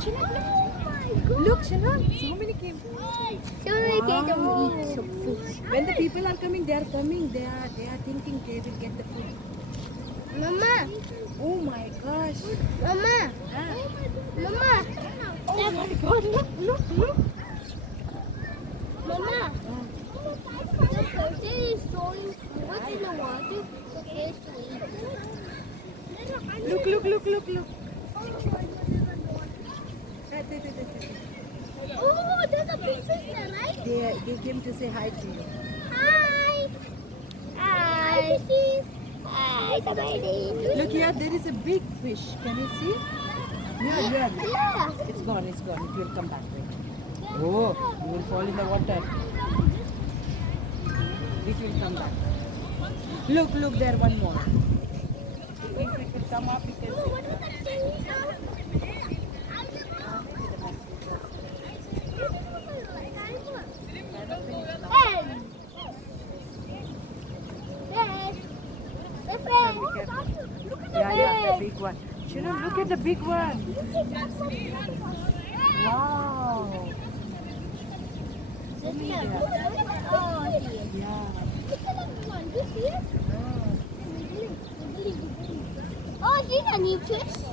Look, Shannon, so many came. So many came to eat some fish. When the people are coming, they are coming. They are thinking they will get the food. Mama, Oh my gosh. Mama, Ah. Mama. Oh my God, look. Mama, Ah. the person is throwing food in the water for fish to eat. Look. Ah, there. Oh, there's a big fish there, right? They came to say hi to you. Hi. Hi, fishies. Hi, somebody. Look here, there is a big fish. Can you see? Here. Yeah. It's gone. It will come back. Wait. Oh, you will fall in the water. It will come back. Look, there one more. If it will come up, you can Oh, see. what was that thing sound? Yeah, the big one. Shouldn't look at the big one. Wow. Yeah. Oh, she's a new fish.